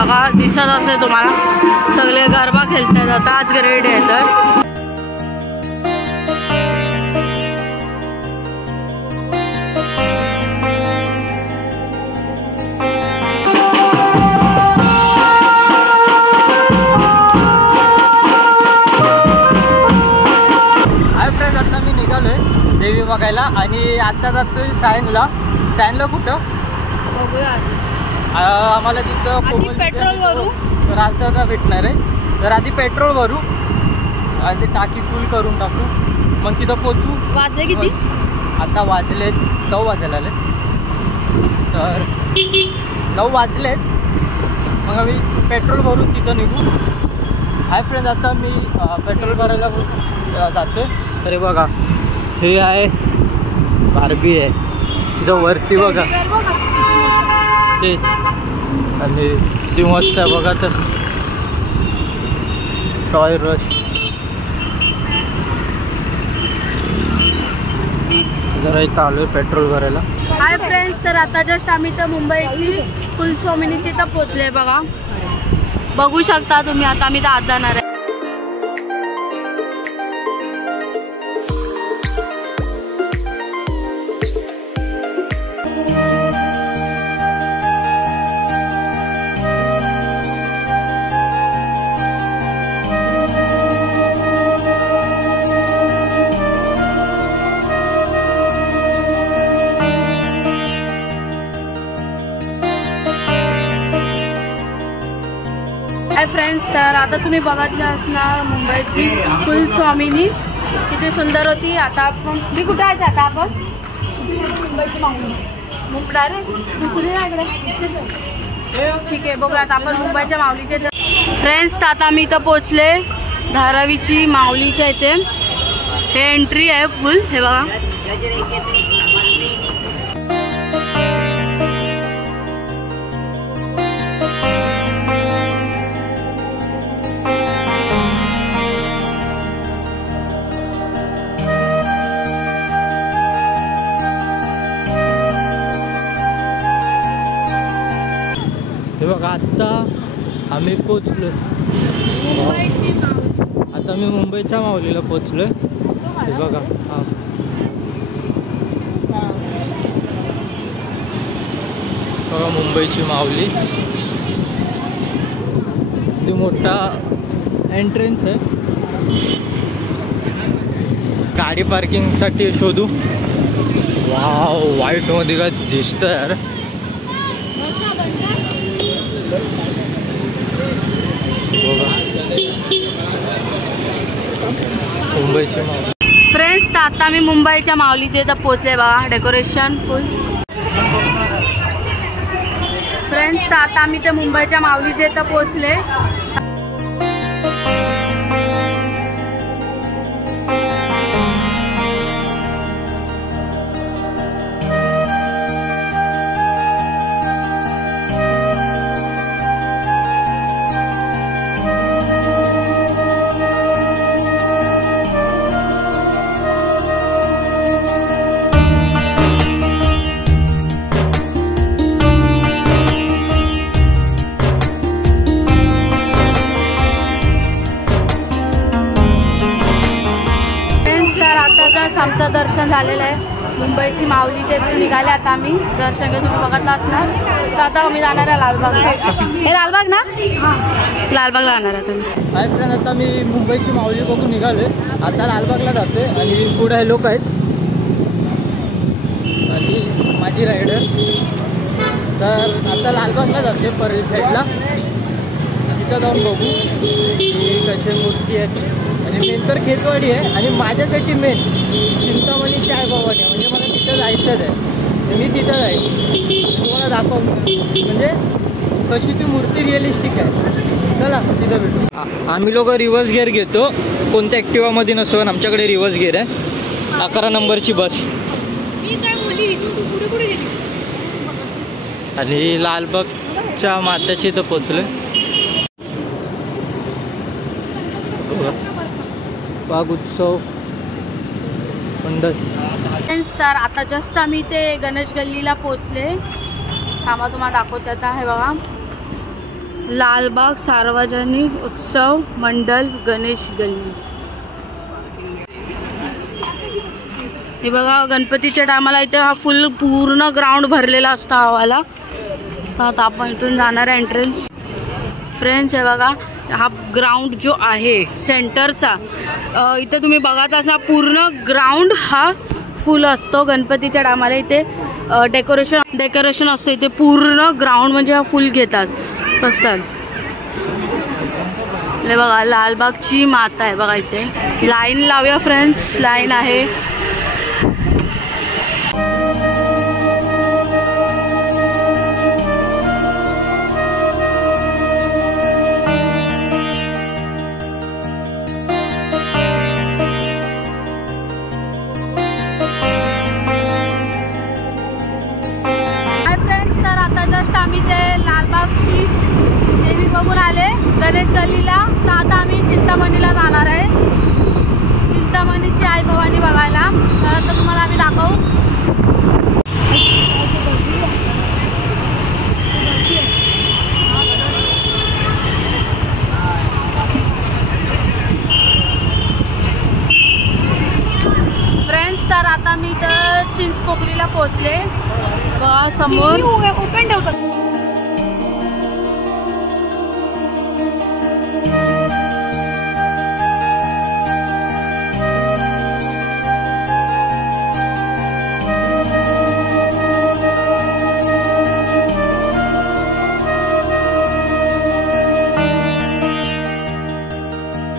बघा दिसत असेल तुम्हाला, सगळे गरबा खेळतात आता, आज ग्रेड आहे तर देवी बघायला आणि आता जातोय सायनला कुठं बघूया आम्हाला तिथं पेट्रोल भरू रास्ता भेटणार आहे, तर आधी पेट्रोल भरू आणि टाकी फुल करून टाकू, मग तिथं पोचू. वाजले किती? आता वाजलेत 9 वाजायला आले, तर 9 वाजलेत. मग आम्ही पेट्रोल भरून तिथं निघू. हाय फ्रेंड्स, आता मी पेट्रोल भरायला जातोय. तर बघा हे आहे बार्बी आहे तिथं वरती बघा ते, आणि ती मस्त आहे बघा. तर टॉय रश जरा इथं आलोय पेट्रोल भरायला. हाय फ्रेंड्स, तर आता जस्ट आम्ही तर मुंबईची कुलस्वामिनीची तर पोचले बघा, बघू शकता तुम्ही. आता आम्ही तर आत जाणार आहे. हाय फ्रेंड्स, तर आता तुम्ही बघितलं असणार मुंबईची कुलस्वामिनी किती सुंदर होती. आता आपण मी कुठे आहे आता आपण मुंबईची माऊली दुसरी ठीक आहे. बघूया आता आपण मुंबईच्या माऊलीचे. फ्रेंड्स, आता आम्ही इथं पोचले धारावीची माऊलीच्या इथे. हे एंट्री आहे फुल, हे बघा. हे बघा आता आम्ही पोचलो, आता मी मुंबईच्या माऊलीला पोचलोय. हे बघा हा बघा मुंबईची माऊली, किती मोठा एंट्रन्स आहे. गाडी पार्किंगसाठी शोधू. वाव, व्हाईट मध्ये काय दिसतं यार. मुंबईच्या माऊली. फ्रेंड्स, आता मी मुंबईच्या माऊलीचे इथं पोचले बघा, डेकोरेशन फुल. फ्रेंड्स, आता आम्ही ते मुंबईच्या माऊलीचे इथं पोचले. आमचं दर्शन झालेलं आहे मुंबईची माऊलीचे इथून निघाले. आता आम्ही दर्शन घेऊन, तुम्ही बघितलं असणार. तर आता आम्ही जाणार आहे लालबागला. हे लालबाग ना, लालबागला जाणार आहे तुम्ही. हाय फ्रेंड, आता मी मुंबईची माऊली बघून निघाले. आता लालबागला जातोय आणि पुढे लोक आहेत आणि माझी रायडर. तर आता लालबागला जाते परळी साईडला, तिथं जाऊन बघू की कसे मूर्ती आहेत. आणि मेन तर खेतवाडी आहे आणि माझ्यासाठी मेन चिंतामणी चाय भवानी, म्हणजे मला तिथं जायचंच आहे. मी तिथं जाईल, तुम्हाला दाखव म्हणजे कशी ती मूर्ती रिअलिस्टिक आहे. चला तिथं भेटू. आम्ही लोक रिव्हर्स गिअर घेतो, कोणत्या ॲक्टिवामध्ये नसतो, आमच्याकडे रिव्हर्स गिअर आहे. 11 नंबरची बस. आणि लालबागच्या मात्याची इथं पोचलो. बाग उत्सव मंडळ. तर आता जस्ट आम्ही ते गणेश गल्लीला पोचले. थांबा तुम्हाला दाखवते. आता हे बघा, लालबाग सार्वजनिक उत्सव मंडल गणेश गल्ली। हे बघा गणपतीच्या टायमाला इथे हा फुल पूर्ण ग्राउंड भरलेला असतो हवाला। तर आता आपण इथून जाणार आहे एंट्रन्स। फ्रेंड्स हे बघा हा ग्राउंड जो आहे सेंटरचा, इथे तुम्ही बघत असा पूर्ण ग्राउंड हा फुल असतो गणपतीच्या टायमाला। इथे डेकोरेशन असतं इथे पूर्ण ग्राउंड म्हणजे हा फुल घेतात असतात। हे बघा लालबागची माता आहे बघा, इथे लाईन लावूया फ्रेंड्स, लाईन आहे। आम्ही ते लालबागची देवी बघून आले गणेश गल्लीला। तर आता आम्ही चिंतामणीला जाणार आहे, चिंतामणीची आई भवानी बघायला। तर तुम्हाला आम्ही दाखवू। फ्रेंड्स तर आता मी तर चिंचपोकलीला पोहोचले। समोर ओपन ठेवतो।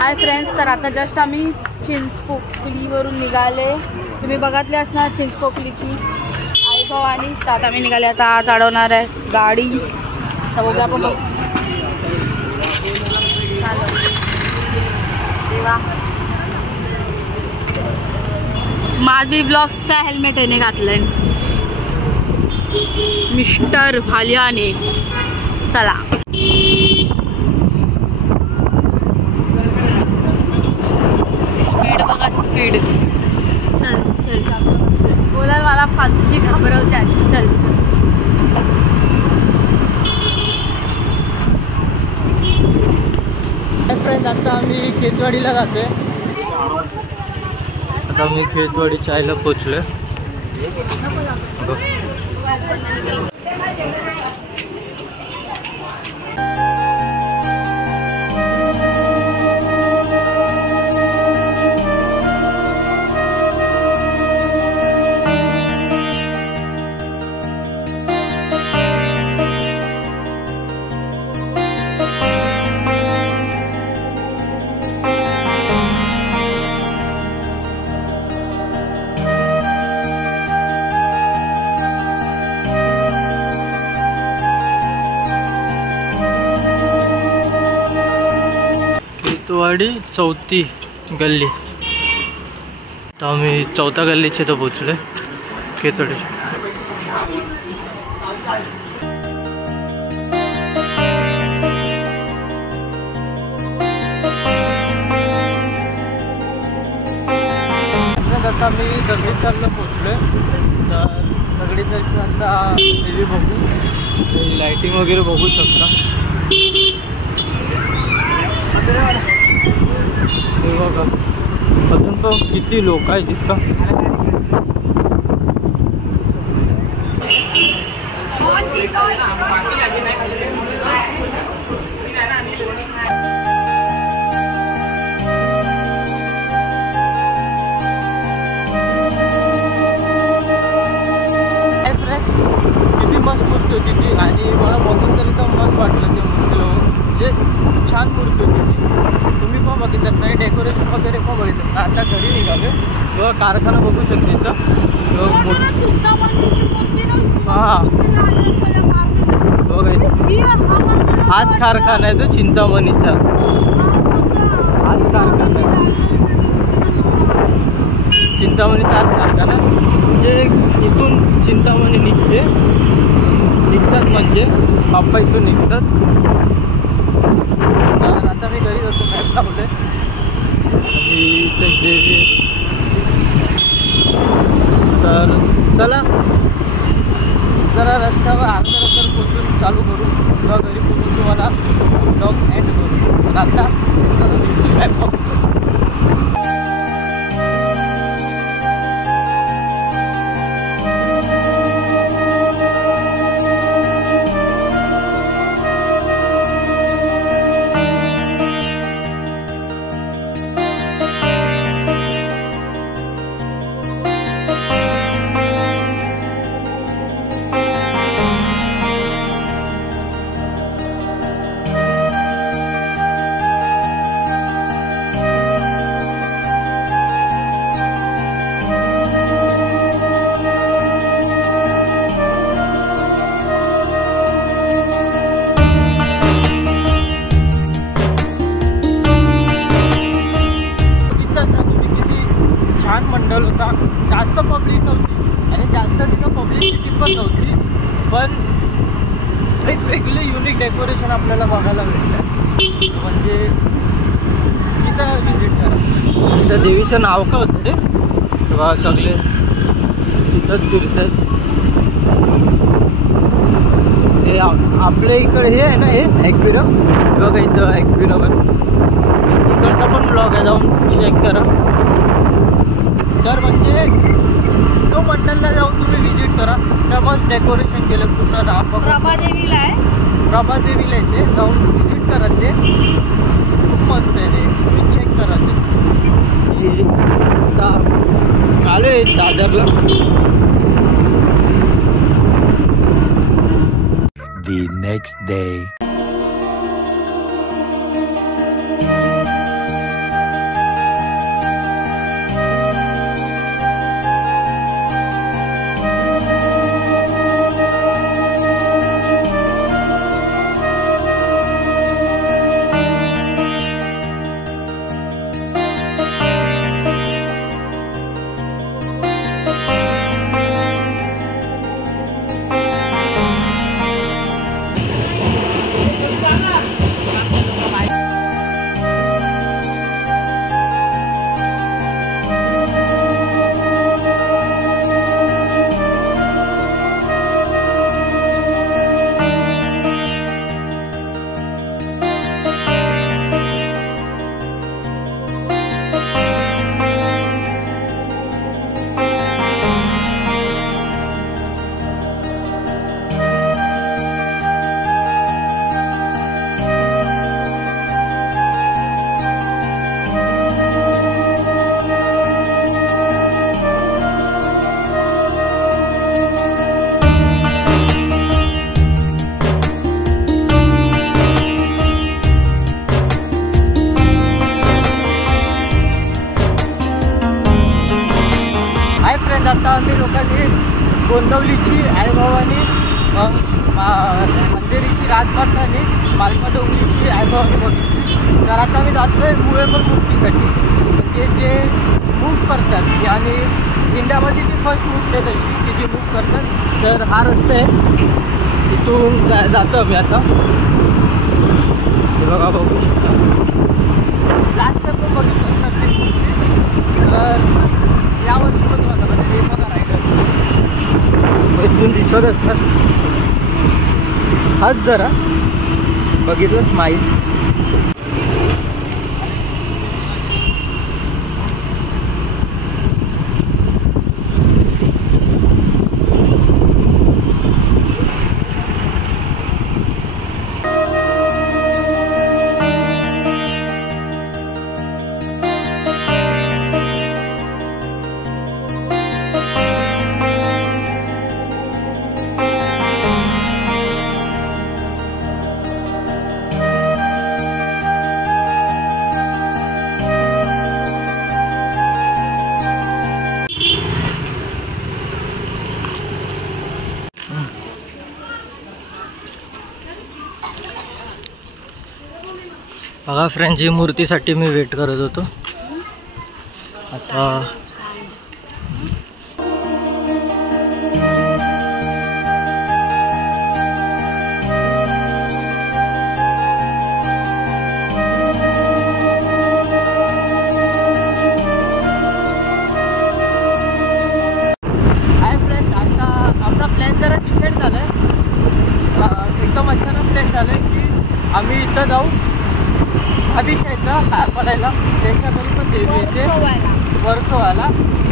हाय फ्रेंड्स, तर आता जस्ट आम्ही चिंचपोकलीवरून निघाले। तुम्ही बघितले असणार चिंचपोकलीची आई भवानी। तर आता मी निघाले, आता आज अडवणार आहे गाडी। तर बघूया आपण देवा माधवी ब्लॉग्सचा हेल्मेट याने घातलंय मिस्टर भालियाने। चला स्पीड बघा, स्पीड। चल चल बोलाल मला फालतूची घाबरवते। चल फ्रेंड्स आता आम्ही खेतवाडीला जातोय। आता मी खेतवाडीच्या आईला पोचलोय। खेतवाडी चौथी गल्ली। तर आम्ही चौथा गल्लीचे तर पोचले खेतवाडी। आता मी दगडीचालला पोचलोय। तर दगडीचालची आता देवी बघू, लाइटिंग वगैरे बघू शकता। बघा अजून पण किती लोक आहेत इतका। किती मस्त मूर्ती होती ती, आणि मला बघून तरी तर मस्त वाटलं ते मूर्ती म्हणजे छान मूर्ती होती ती। तुम्ही पण बघितलं नाही, डेकोरेशन वगैरे पण बघितलं। आता घरी निघाले तेव्हा कारखाना बघू शकते इथं। हां बघा हाच कारखाना आहे तो चिंतामणीचा, हाच कारखाना चिंतामणीचा हाच कारखाना। म्हणजे इथून चिंतामणी निघतात म्हणजे बाप्पा इथून निघतात। तर आता मी घरी जातो, मॅच लावले देवी। तर चला जरा रस्त्यावर अर्ध्या रस्त्यावर पोचून चालू करू, किंवा घरी पोचून तुम्हाला पण नव्हती, पण एक वेगळी युनिक डेकोरेशन आपल्याला बघायला भेटलं. म्हणजे इथं विजिट करा. आणि त्या देवीचं नाव काय होतं रे? तेव्हा सगळे तिथंच फिरतात. हे आपल्या इकडे हे आहे ना, हे ॲक्वेरियम बघा, इथं ॲक्वेरियम आहे. इकडचा पण ब्लॉग आहे, जाऊन चेक करा. तर म्हणजे तो मंडलला जाऊन तुम्ही विजिट करा. त्यामुळे डेकोरेशन केलं पूर्ण प्रभादेवीला आहे. प्रभादेवीला येते, जाऊन विजिट करा. ते खूप मस्त आहे, ते तुम्ही चेक करा. ते आलो आहे दादरला. The next day. आता आम्ही लोकांनी गोंदवलीची आईभवानी, अंधेरीची राजमाता आणि मालमा डोंगरीची आईभवानी बघितली. तर आता मी जातो आहे मुवेबल मूर्तीसाठी. म्हणजे जे मूव्ह करतात आणि इंडियामध्ये ती फर्स्ट मूर्ती आहे तशी की जी मूव्ह करतात. तर हा रस्ता आहे, इथून जातो आम्ही आता. बघा, बघू शकता. लास्ट टाइम पण बघितलं असणार ती मूर्ती. तर यावर्षी पण बघा, म्हणजे हे बघा रायडर इथून दिसत असतात. हाच जरा बघितलं स्माईल. बघा फ्रेंड्स, ही मूर्तीसाठी मी वेट करत होतो. आता आपला प्लॅन जरा डिसाईड झाला आहे. एकदम अचानक प्लॅन झालं आहे की आम्ही इथं जाऊ अभिषेकचा हार पडायला. त्यांच्या घरी पण देवी येते वर्सोवाला.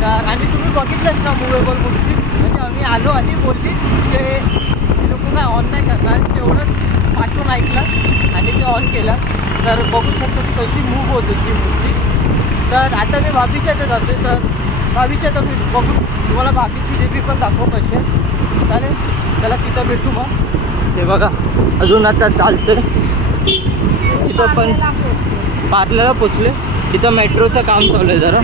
तर आणि तुम्ही बघितलंच ना मुवेबल मूर्ती. म्हणजे आम्ही आलो आणि बोलली ते लोक काय ऑन नाही करणार, तेवढंच पाठवून ऐकलं आणि ते ऑन केलं. तर बघू शकतो कशी मूव्ह होत होती मूर्ती. तर आता मी भाभीच्या इथं जाते. तर भाभीच्या तर मी बघू तुम्हाला भाभीची देवी पण दाखव कशी आहे. चालेल, त्याला तिथं भेटू मग. ते बघा अजून आता चालतं. तिथं पण पार्लरला पोचले. तिथं मेट्रोचं काम चालू आहे जरा.